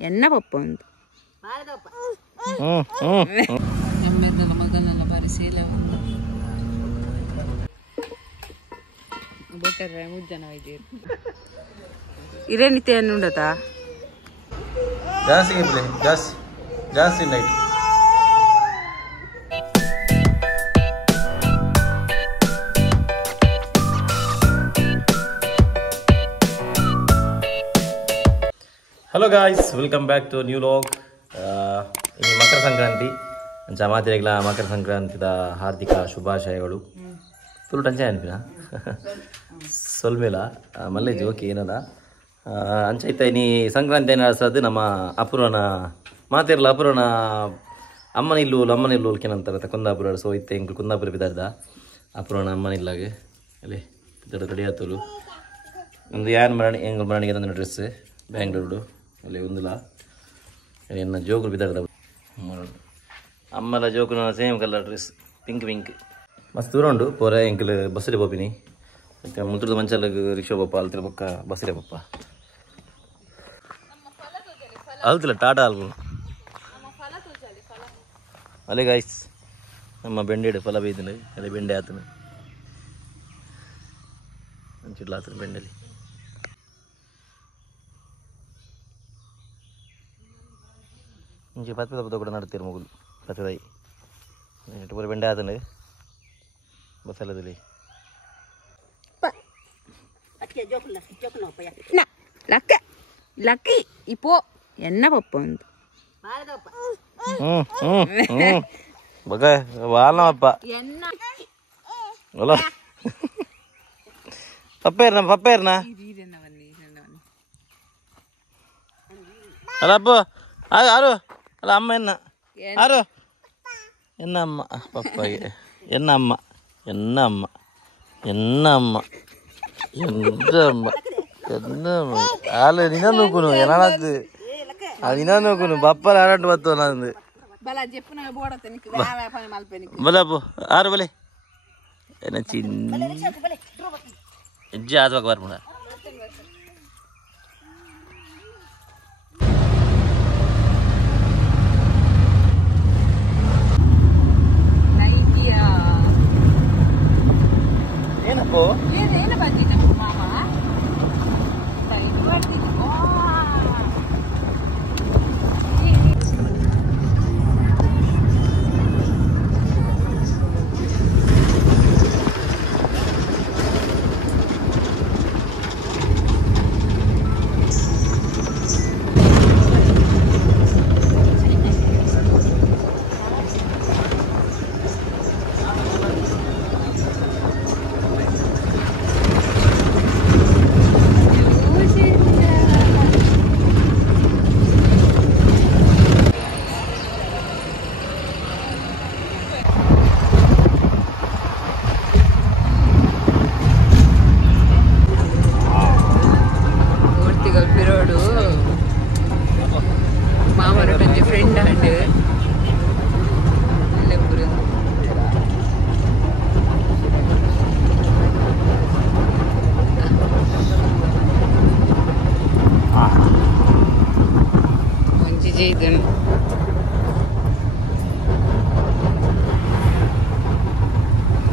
ಎನ್ನ ಪಪ್ಪ ಒಂದು ಎಮ್ಮೆದಲ್ಲ ಮಗನೆಲ್ಲ ಬಾರಿ ಸೇಲೆ ಬೊಟ್ಟರೆ ಮುಜ್ಜನ ವೈದ್ಯರು ಇರೇನಿತೆ ಅನ್ನುಂಡತಾ ಜಾಸ್ತಿ ಜಾಸ್ತಿ night hello guys welcome back to new log ಇನ್ನು ಮಕರ ಸಂಕ್ರಾಂತಿ ಅಂಚ ಮಾತಿರೆಗ್ಲ ಮಕರ ಸಂಕ್ರಾಂತಿದ ಹಾರ್ದಿಕ ಶುಭಾಶಯಗಳು ಫುಲ್ ಟಂಚ ಅನ್ಪಿನ ಸೊಲ್ಮೇಲ ಮಲ್ಲೆ ಜೋಕಿ ಏನದ ಅಂಚ ಐತ ಇನಿ ಸಂಕ್ರಾಂತಿ ಏನಾಸದು ನಮ್ಮ ಅಪುರನ ಮಾತಿರಲ್ಲ ಅಪುರನ ಅಮ್ಮನ ಇಲ್ಲು ಕೆನಂತಾರ ಕುಂದಾಪುರ ಸೊ ಇತ್ತೆ ಎಂಕ್ಲು ಕುಂದಾಪುರ ಬಿದ್ದಾರ್ದ ಅಪುರನ ಅಮ್ಮನ ಇಲ್ಲಾಗೆ ಅಲ್ಲಿ ಬಿದ್ದಾಡ ತಡಿಯಾತಲು ಒಂದು ಯಾನ್ ಮರಣಿ ಎಂಗ್ ಮರಣಿಗೆ ತಂದ ಡ್ರೆಸ್ ಬ್ಯಾಂಗ್ಳೂರು ಅಲ್ಲಿ ಒಂದಿಲ್ಲ ಎನ್ನ ಜೋಕುಲು ಬಿದ್ದಾಡ್ದ ಅಮ್ಮಲ ಜೋಕುಲು ಸೇಮ್ ಕಲರ್ ಡ್ರೆಸ್ ಪಿಂಕ್ ಮಸ್ತ್ ದೂರ ಉಂಡು ಪೋರ ಎಂಕಲ್ ಬಸ್ಸಲ್ಲಿ ಪೋಪಿನಿ ಮತ್ತೆ ಮುಲ್ತುರ್ದ ಮಂಚಲ್ ರಿಕ್ಷಾ ಪಪ್ಪ ಅಲ್ತಿರ ಪಕ್ಕ ಬಸ್ಸಲ್ಲೇ ಪಪ್ಪ ಅಲ್ತಿಲ್ಲ ಟಾಟಾ ಅಲ್ಬು ಅಲ್ಲೇ ಗಾಯ್ಸ್ ನಮ್ಮ ಬೆಂಡೆ ಫಲ ಬೈದಿನ ಅಲ್ಲೇ ಬೆಂಡೆ ಆತನ ಅಂಚಿಡ್ಲ ಆತನ ಬೆಂಡೆಲಿ ಇಂಚೆ ಪತ್ಪದ ಕೂಡ ನಡ್ತೀರಿ ಮಗುಲು ಪತ್ತದಾಯಿ ಪೂರ ಬೆಂಡೆ ಆತಂಡು ಬಸ್ಸಲ್ಲದಲ್ಲಿ ಲಕ್ಕಿ ಇಪ್ಪೋ ಎನ್ನ ಪಪ್ಪ ಒಂದು ಬಗ ವಾಲ್ನಪ್ಪ ಅಲ್ಲ ಪಪ್ಪೇರ್ನ ಅಲ್ಲ ಅಪ್ಪ ಆರು ಅಲ್ಲ ಅಮ್ಮ ಆರು ಎನ್ನಮ್ಮ ಪಪ್ಪಗೆ ಎನ್ನಮ್ಮ ಆಲು ನಿನ್ನ ನೋಕುನು ಏನಾನದು ಅದು ನಿನ್ನ ನೋಕುನು ಬಪ್ಪಲ ಆಡಾಟ ಬತ್ತು ನಂದು ಬಲಪ್ಪು ಆರು ಬಲೆ ಏನ ಚಿನ್ನ ಹೆಜ್ಜೆ ಆದ್ವಾಗ ಬರ್ಬೋಣ ಏನಪ್ಪೋ ಏನು ಬಂದಿದ್ದ ಮಾವ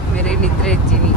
मेरे निद्रे इच्छिनी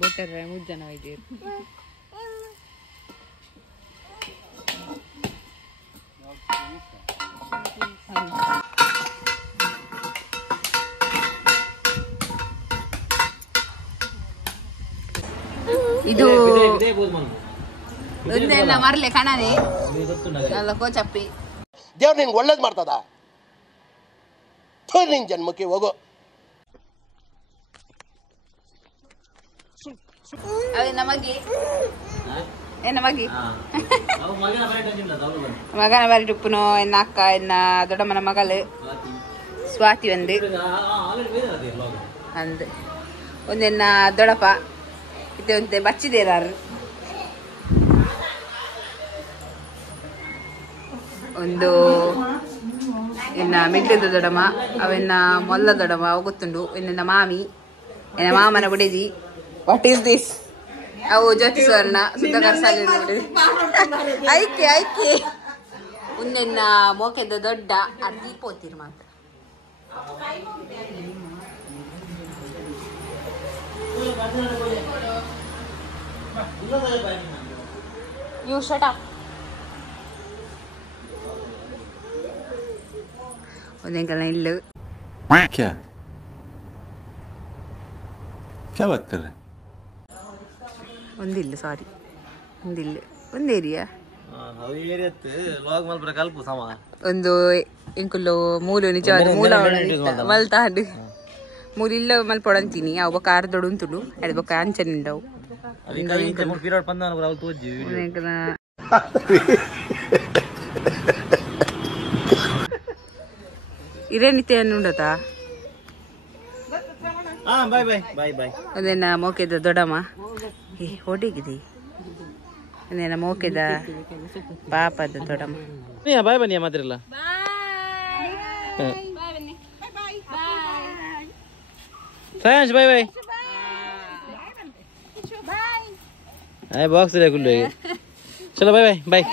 ಬೋಟರ್ ಮೂರು ಜನ ಇದ್ದೀರಿ. ಇದು ಒಂದೆಲ್ಲ ಮರಲೆ ಕಣನೆ ಎಲ್ಲ ಕೋಚಪ್ಪಿ. ದೇವ್ರು ನಿಂಗೆ ಒಳ್ಳೇದು ಮಾಡ್ತದ, ನಿನ್ ಜನ್ಮಕ್ಕೆ ಹೋಗೋ. ಅದೇ ನಮಗೆ ನಮಗೆ ಮಗನ ಬರಿ ಉಪ್ಪುನೋ ಎನ್ನ ಅಕ್ಕ ಎನ್ನ ದೊಡ್ಡಮ್ಮನ ಮಗಳು ಸ್ವಾತಿ ಒಂದು ಅಂದ್ ಒಂದೆನ್ನ ದೊಡ್ಡಪ್ಪ ಇದು ಒಂದೆ ಬಚ್ಚಿದೇರಾರು ಒಂದು ಎನ್ನ ಮಿಡ್ಲದ ದೊಡ್ಡಮ್ಮ ಅವೆನ್ನ ಮೊಲ್ಲ ದೊಡ್ಡಮ್ಮ ಗೊತ್ತುಂಡು ಎನ್ನ ಮಾಮಿ ಎನ್ನ ಮಾಮನ ಬುಡೇಜಿ. What is this? ಅವು ಜ್ಯೋತಿ ಸ್ವರ್ಣ ಸುಧಾಕರ್ ಸಾಲಿ ಐಕೆ ಐಕೆ ಉನ್ನೆನ್ನ ಮೋಕೆದ ದೊಡ್ಡ ಅರ್ಧಿ ಪೋತಿರ್ ಮಾತ್ರ. You shut up. ಒಂದೆಂಕಲ್ಲ ಇಲ್ಲು क्या बात कर रहे हैं? ಒಂದಿಲ್ಲ ಸಾರಿ ಒಂದಿಲ್ಲ ಒಂದು ಏರಿಯಾ ಒಂದು ಇಂಕುಲ್ಲು ಮೂಲು ನಿಜವಾದ ಮೂಲ ಮಲ್ತಾಡು ಮೂಲು ಇಲ್ಲ ಮಲ್ಪೊಡಂತೀನಿ ಅವು ಬೊಕ್ಕ ಅರ್ಧೊಡು ಉಂತುಡು ಎಡ್ ಬೊಕ್ಕ ಅಂಚನೆ ಉಂಡವು ಇರೇನಿತೆ ಉಂಡತಾ ಒಂದೇನ ಮೋಕೆದ ದೊಡ್ಡಮ್ಮ ಹೊಡಿಗಿದೆ ಒಂದೇನ ಮೋಕೆದ ಪಾಪದ ದೊಡ್ಡಮ್ಮ. ಬಾಯ್ ಬನ್ನಿ ಮಾತಿರಲ್ಲ. ಫ್ರೆಂಡ್ಸ್ ಬಾಯ್ ಬಾಯ್ ಬಾಕ್ಸ್ ಕುಂಡು ಚಲೋ ಬಾಯ್ ಬಾಯ್ ಬಾಯ್.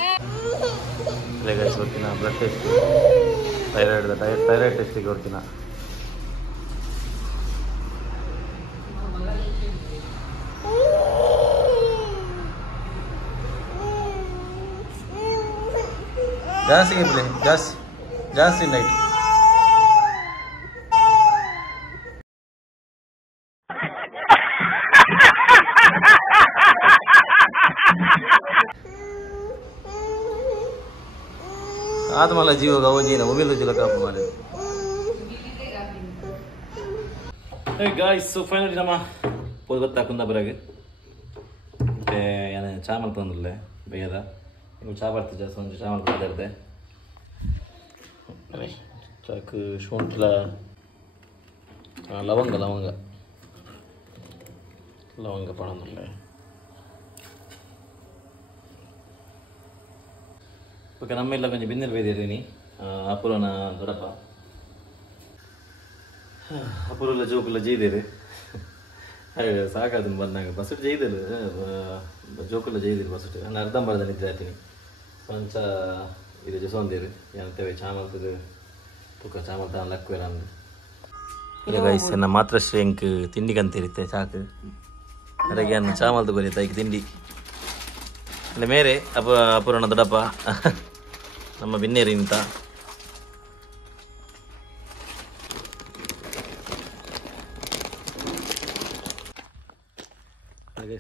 ಹೊರ್ತಿನ ಬ್ಲಡ್ ಟೆಸ್ಟ್ ಥೈರಾಯ್ಡ್ ಟೆಸ್ಟಿಗೆ ಹೊರ್ತಿನ. ಜಾಸ್ತಿ ಜಾಸ್ತಿ ನೈಟ್ ಆತ್ಮಲ್ಲ ಜೀವ ಗವಜೀನ ಮೊಬೈಲ್ ಜೀಲ ಕಾಪು ಮಾಡಿ. ಗಾಯ್ಸ್ ಫೈನಲಿ ನಮ್ಮ ಪೋದು ಗೊತ್ತಾಕುಂದ ಬರಾಗ ಮತ್ತೆ ಏನ ಚಾ ಮಾಡ್ತಂದ್ರಲ್ಲೇ ಬೇಯದ ಚಾ ಬರ್ತಿದ್ದೆ ಸಂಜೆ ಚಾ ಮಾಡ್ತಾ ಇರ್ದೆ ಚಾಕು ಶುಂಠಿಲ ಲವಂಗ ಲವಂಗ ಲವಂಗ ಪಣಂದ್ರಲ್ಲೇ ಓಕೆ ನಮ್ಮೆಲ್ಲ ಕೊಂಚ ಬಿಂದೆಲ್ ಬೇದಿದ್ದೀನಿ ಅಪುರನ ದೊಡ್ಡಪ್ಪ ಅಪುರಲ್ಲ ಜೋಕುಲ್ಲ ಜೈದೇರು ಸಾಕಾದ ಬಂದಾಗ ಬಸ್ಸು ಜೈದರು ಜೋಕುಲ್ಲ ಜೈದಿರು ಬಸ್ಸು ನಾನು ಅರ್ಧಂಬರ್ಧ ನಿದ್ರೆ ಆಗ್ತೀನಿ ಪಂಚ ಇದು ಜಸೊಂದಿರು ಏನಂತೇವೆ ಚಾಮಲ್ತದ ತುಕ ಚಾಮಲ್ತ ಲಕ್ವೇರ ಅಂದು ಈಗ ಗೈಸ್ ನನ್ನ ಮಾತ್ರ ಶ್ರೇಂಕ್ ತಿಂಡಿಗಂತಿರುತ್ತೆ ಸಾಕು ಅದಕ್ಕೆ ನಾನು ಚಾಮಲ್ತ ಗೊರಿತ ಈಗ ತಿಂಡಿ ಅಲ್ಲ ಮೇರೆ ಅಪುರಣ ದೊಡ್ಡಪ್ಪ ನಮ್ಮ ಬಿನ್ನೇರಿ ಇಂತ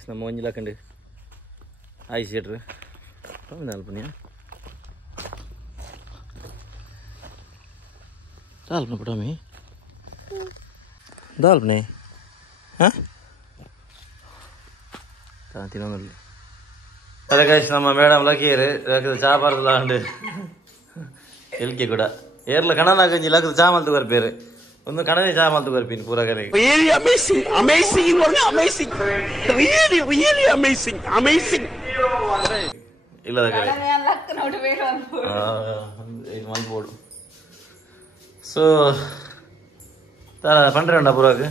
ನಮ್ಮ ಒಂಜಿಲ ಕಂಡು ಆಯ್ತು ಶೇಟ್ರು ಅಲ್ಪನಿಯ दाल पड़ा में दाल बने हाँ ತಿನ್ನೋನಲ್ಲಿ ಅದೇ ಗೈಸ್ ನಮ್ಮ ಮೇಡಮ್ ಲಕ್ಕೇರು ಚಾ ಬಾರ್ದಲ್ಲ ಅಂಡು ಎಲ್ಕೆ ಕೂಡ ಏರ್ಲ ಕಣನಾಗಂಜಿ ಲಕ್ಕದ ಚಾ ಮಲ್ತು ಬರ್ಬೇರೆ ಒಂದು ಕಣನೇ ಚಾ ಮಲ್ತು ಬರ್ತೀನಿ ಪೂರ ಕರೆಗೆ Really amazing, amazing in one amazing, really amazing, amazing. ಇಲ್ಲದ ಕರೆ ಇದು ಮಲ್ಬೋಡು ಸೊ ಪಂಡ್ರೆ ಉಂಡ ಪೂರಾಗ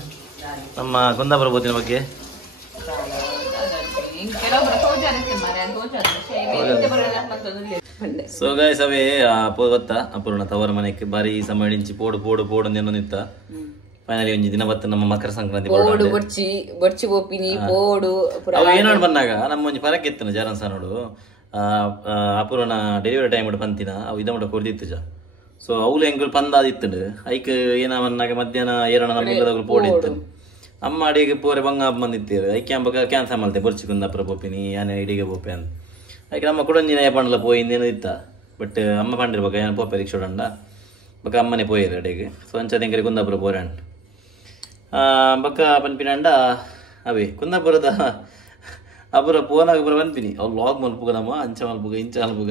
ನಮ್ಮ ಕುಂದಾಪುರ ಬೋತಿನ ಬಗ್ಗೆ ಸೊ ಗೈಸ್ ಅವೇ ಗೊತ್ತಾ ಅಪೂರ್ಣ ತವರ ಮನೆಗೆ ಬಾರಿ ಸಮಡಿಂಚಿ ಪೋಡು ಪೋಡು ಪೋಡು ನೆನ ನಿತ್ತ ಫೈನಲಿ ಒಂಜಿ ದಿನ ಬತ್ತ ನಮ್ಮ ಮಕರ ಸಂಕ್ರಾಂತಿ ಅವು ಏನಾಡು ಬಂದಾಗ ನಮ್ಮ ಒಂಜಿ ಪರಕ್ಕೆ ಎತ್ತನ ಜಾರನ್ ನೋಡು ಅಪೂರ್ಣ ಡೆಲಿವರಿ ಟೈಮ್ ಪಂತಿನ ಅವು ಇದ ಮಟ್ಟ ಕೊಡ್ದಿತ್ತು ಜಾ ಸೊ ಅವಳು ಹೆಂಗ್ ಪಂದಾದಿತ್ತು ಐಕ್ ಏನಾಗ ಮಧ್ಯಾಹ್ನ ಏರಣ ನಮ್ಮ ಪೋಡಿತ್ತು ಅಮ್ಮ ಅಡಿಗೆ ಪೋರೆ ಬಂಗ ಬಂದಿತ್ತೇವೆ ಐಕೆ ಅಂಬಕ ಕ್ಯಾನ್ಸಲ್ ಮಾಡ್ತೆ ಬರ್ಚಿಕೊಂಡ ಅಪ್ರ ಬೋಪಿನಿ ಯಾನೆ ಇಡಿಗೆ ಬೋಪೆ ಅಂತ ಐಕೆ ನಮ್ಮ ಕುಡಂಜಿನ ಪಂಡ್ಲ ಪೋಯಿ ಇನ್ನೇನು ಇತ್ತ ಬಟ್ ಅಮ್ಮ ಪಂಡಿರ್ಬೇಕು ಏನು ಪೋಪೆ ರಿಕ್ಷಾ ಉಂಡ ಬಕ ಅಮ್ಮನೆ ಪೋಯಿರು ಅಡಿಗೆ ಸೊ ಅಂಚದಿಂಕರಿ ಕುಂದಾಪುರ ಪೋರೆ ಅಂಟ್ ಬಕ್ಕ ಪನ್ಪಿನಂಡ ಅವೇ ಕುಂದಾಪುರದ ಅಪುರ ಪೋನಾಗ ಪುರ ಪನ್ಪಿನಿ ಅವ್ರು ಲಾಗ್ ಮಲ್ಪುಗ ನಮ್ಮ ಅಂಚ ಮಲ್ಪುಗ ಇಂಚ ಮಲ್ಪುಗ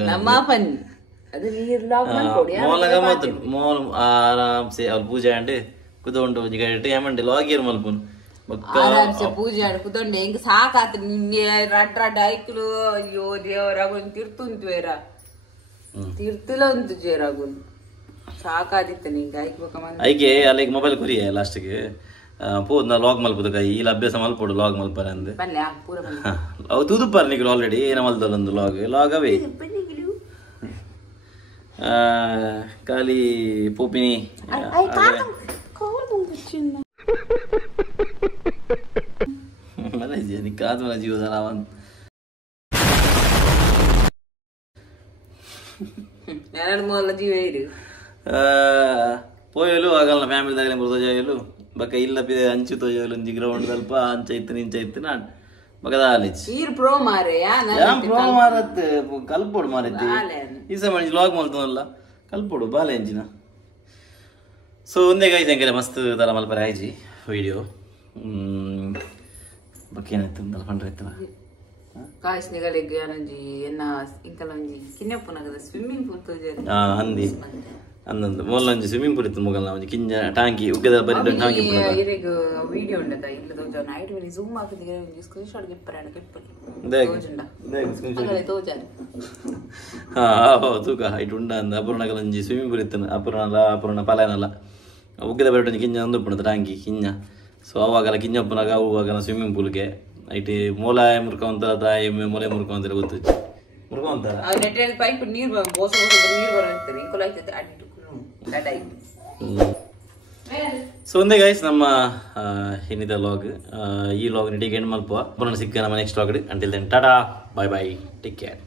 ಮೋಲಗ ಮಾತು ಮೋಲ್ ಆರಾಮ್ಸೆ ಅವ್ರು ಪೂಜೆ ಅಂಡ್ ಕುದೊಂಡು ಒಂಜಿ ಏಮಂಡೆ ಲಾಗಿಯರ್ ಮಲ್ಪುನ್ ಪೂಜೆ ಆಡ್ ಕುದೊಂಡೆ ಹೆಂಗ್ ಸಾಕಾತ ನಿನ್ನೆ ರಡ್ ರಡ್ ಐಕ್ಲು ಅಯ್ಯೋ ದೇವರಾಗುನ್ ತಿರ್ತುಂತುವೇರ ತಿರ್ತಿಲ ಉಂಟು ಜೇರಾಗುನ್ ಸಾಕಾದಿತ್ತ ನಿಂಗೆ ಐಕೆ ಅಲ್ಲಿಗೆ ಮೊಬೈಲ್ ಕೊರಿಯ ಲಾಸ್ಟ್ಗೆ ಪೋದ್ ನಾ ಲಾಗ್ ಮಲ್ಪದ ಕೈ ಇಲ್ಲ ಅಭ್ಯಾಸ ಮಲ್ಪೋಡು ಲಾಗ್ ಮಲ್ಪಾರ ಅಂದೆ ಅವು ತೂದುಪ್ಪಾರ ನಿಗಳು ಆಲ್ರೆಡಿ ಏನ ಮಲ್ದಲ್ಲೊಂದು ಲಾಗ್ ಅವೇ ಖಾಲಿ ಪೋಪಿನಿ ಕಾದ್ ಮನ ಜೀವದ ನಾವನ್ పోయేలు ಆಗಲ್ಲ ಫ್ಯಾಮಿಲಿ ದಾಗಲೇ ಬರ್ತೋಜಾಯಲು ಬಕ ಇಲ್ಲ ಪಿ ಅಂಚು ತೋಜಾಯಲು ಒಂಜಿ ಗ್ರೌಂಡ್ ದಲ್ಪ ಅಂಚ ಇತ್ತು ಇಂಚ ಇತ್ತು ನಾನ್ ಬಕ ದಾಲಿಚ್ ಈರ್ ಪ್ರೋ ಮಾರೆ ಯಾನ್ ಪ್ರೋ ಮಾರತ್ ಕಲ್ಪೋಡು ಮಾರಿತಿ ಈ ಸಮಯ ಲಾಗ್ ಮಲ್ತನಲ್ಲ ಕಲ್ಪೋಡು ಬಾಲೆ ಎಂಜಿನ ಸೊ ಒಂದೇ ಗೈಸ್ ಹೆಂಗೆ ಮಸ್ತ್ ತರ ಮಲ್ಪರ ಆಯ್ಜಿ ವಿಡಿಯೋ ಬಕ್ಕೇನಾಯ್ತು ಅಂತಲ್ಲ ಪಂಡ್ರೆ ಇತ್ತಲ್ಲ ಕಾಯಿಸ್ನಿಗಳಿಗೆ ಅನಂಜಿ ಎನ್ನ ಇಂಕಲಂಜಿ ಕಿನ್ನಪ್ಪನಗದ ಸ್ವಿಮ್ಮಿಂಗ್ ಪೂಲ್ ತೋಜಾರಿ ಅಂದಿ ಅಂದಂದು ಮೊಲ್ಲಂಜಿ ಸ್ವಿಮ್ಮಿಂಗ್ ಪೂಲ್ ಇತ್ತು ಮುಗಲ್ನ ಒಂಜಿ ಕಿಂಜ ಟಾಂಕಿ ಉಗ್ಗದ ಬರಿದ ಟಾಂಕಿ ಇರೆಗ್ ವಿಡಿಯೋ ಉಂಡತ ಇಲ್ಲ ತೋಜ ನೈಟ್ ವೇಳೆ ಜೂಮ್ ಹಾಕಿದ್ರೆ ಒಂಜಿ ಸ್ಕ್ರೀನ್ ಶಾಟ್ ಗೆಪ್ಪರಾಣ ಕೆಪ್ಪಲಿ ತೋಜುಂಡ ಆಗಲೇ ತೋಜಾರಿ ತೂಕ ಐಟ್ ಉಂಡ ಅಂದ ಅಪೂರ್ಣಗಲಂಜಿ ಸ್ವಿಮ್ಮಿಂಗ್ ಪೂಲ್ ಇತ್ತು ಅಪೂರ್ಣ ಪಲಾಯನಲ್ಲ ಉಗ್ಗದ ಬರಿದ ಕಿಂಜ ಅಂದು ಉಪ್ಪುಣದ ಟಾಂಕಿ ಕಿಂಜ ಸೊ ಅವಾಗಲ್ಲ ಕಿಂಜಪ್ಪನಾಗ ಅವಾಗಲ್ಲ ಸ್ವಿಮ್ಮಿಂಗ್ ಪೂಲ್ಗೆ ಐಟಿ ಮೂಲ ಮುರ್ಕೊಂತಾರ ತಾಯಿ ಮೂಲೆ ಮುರ್ಕೊಂತಾರೆ ಗೊತ್ತು ಮುರ್ಕೊಂತಾರ ಪೈಪ್ ನೀರು ಬೋಸ ನೀರು ಬರುತ್ತೆ ಇಂಕೊಲ ಐತೈತೆ ಅಡ್ಡಿಟ್ಟು ಸೊ ಒಂದೇ ಗೈಸ್ ನಮ್ಮ ಏನಿದೆ ಲಾಗ್ ಈ ಲಾಗ್ ನಿಟ್ಟಿಗೆ ಎಂಡ್ ಮಲ್ಪ ಪುನಃ ಸಿಕ್ಕ ನಮ್ಮ next log until then tata bye bye take care